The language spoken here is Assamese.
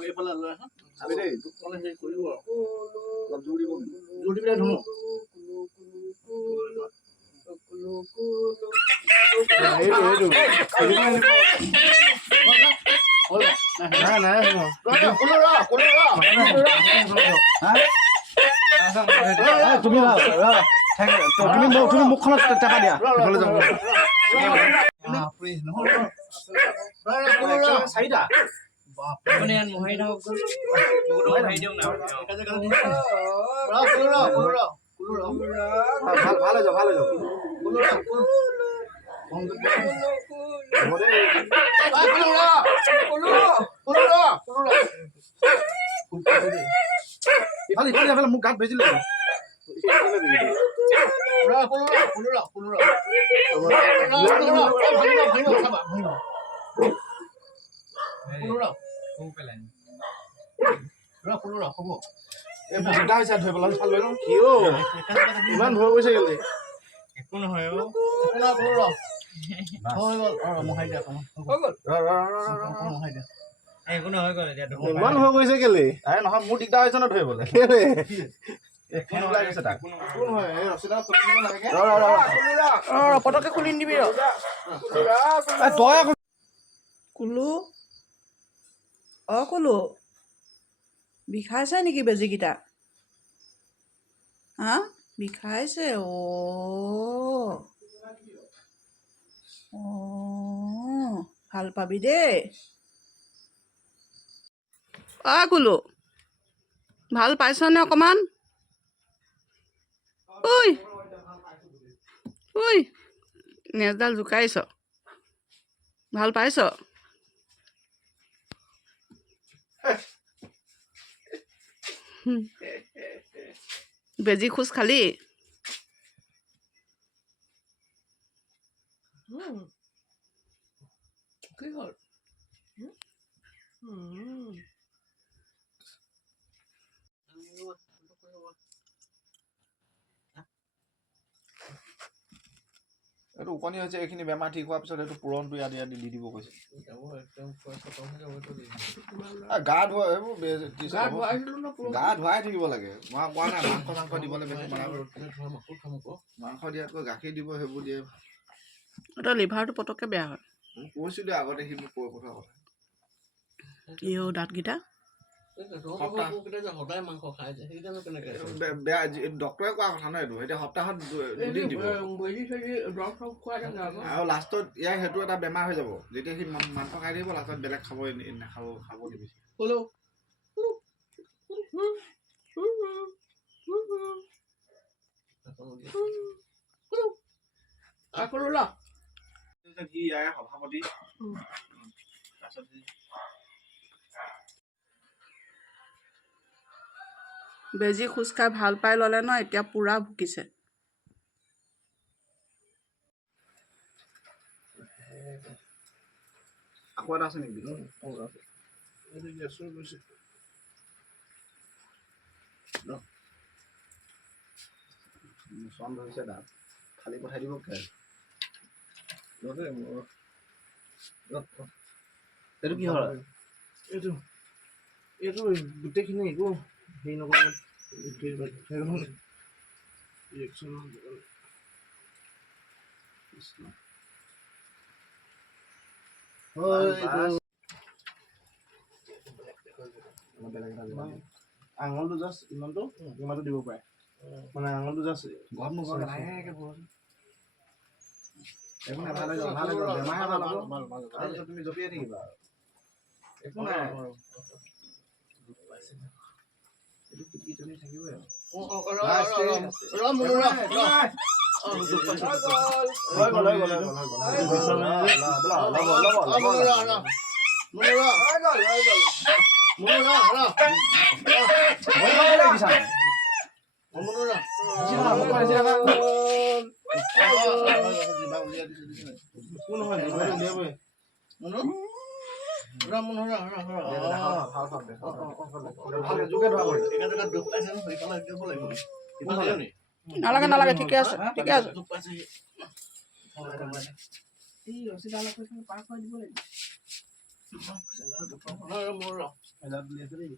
এইফালে লৈ আহা আমি দেই মানে সেই কৰিব অলপ জোৰ দিব পেলাই ধুনো তুমি মুখখনত টেকা দিয়া চাৰিটা ভাল হৈ যাব মোক গাত বেজিলে ইমান ভয় কৰিছে কেলে একো নহয় একো নহয় গ'ল এতিয়া ইমান ভয় কৰিছে কেলে আৰে নহয় মোৰ দিগদাৰ হৈছে ন ধৰিবলৈ কেলে ফেন ওলাই গৈছে তাক পটকে খুলি নিদিবি তই কুলু কুলু বিষাইছে নেকি বেজীকেইটা হা বিষাইছে ভাল পাবি দেই কুলু ভাল পাইছনে অকণমান ঐ নেজডাল জোকাৰিছ ভাল পাইছ বেজী খোজ খালি কি হ'ল এইটো উপনী হৈছে এইখিনি বেমাৰ ঠিক হোৱাৰ পিছত এইটো পুৰণটো ইয়াত দি দিব কৈছে গা ধোৱা এইবোৰ গা ধুৱাই থাকিব লাগে মই কোৱা নাই মাংস দিবলৈ বেছি মাংস দিয়াতকৈ গাখীৰ দিব সেইবোৰ দিয়ে তই লিভাৰটো পটককৈ বেয়া হয় কৈছিলো আগতে সি মোক কৈ কথা দাঁতকেইটা সদায় মাংস খাই যে বেয়া ডক্তৰে কোৱা কথা ন এইটো এতিয়া সপ্তাহত দুদিন দিব আৰু লাষ্টত ইয়াৰ সেইটো এটা বেমাৰ হৈ যাব যেতিয়া সি মাংস খাই থাকিব লাষ্টত বেলেগ খাব নিবিচাৰে সভাপতি বেজী খোজ খাই ভাল পাই ল'লে ন এতিয়া পূৰা ভুকিছে আকৌ এটা আছে নেকি চন ধৰিছে দাঁত খালি পঠাই দিব এইটো কি হয় এইটো গোটেইখিনি একো হেৰি নকৰে আঙুলটো জাষ্ট ইমানটো দিব পাৰে মানে আঙুলটো জাষ্ট গম নোপোৱা লাহেকে একো নাই ভাল হৈ যাব বেমাৰ ভাল হ'ব তাৰপিছত তুমি জপিয়াই থাকিবা একো নাই এইটো পিটি তুমি থাকিবই নালাগে নালাগে ঠিকে আছে ঠিকে আছে এলাহ বুলি আছে দেই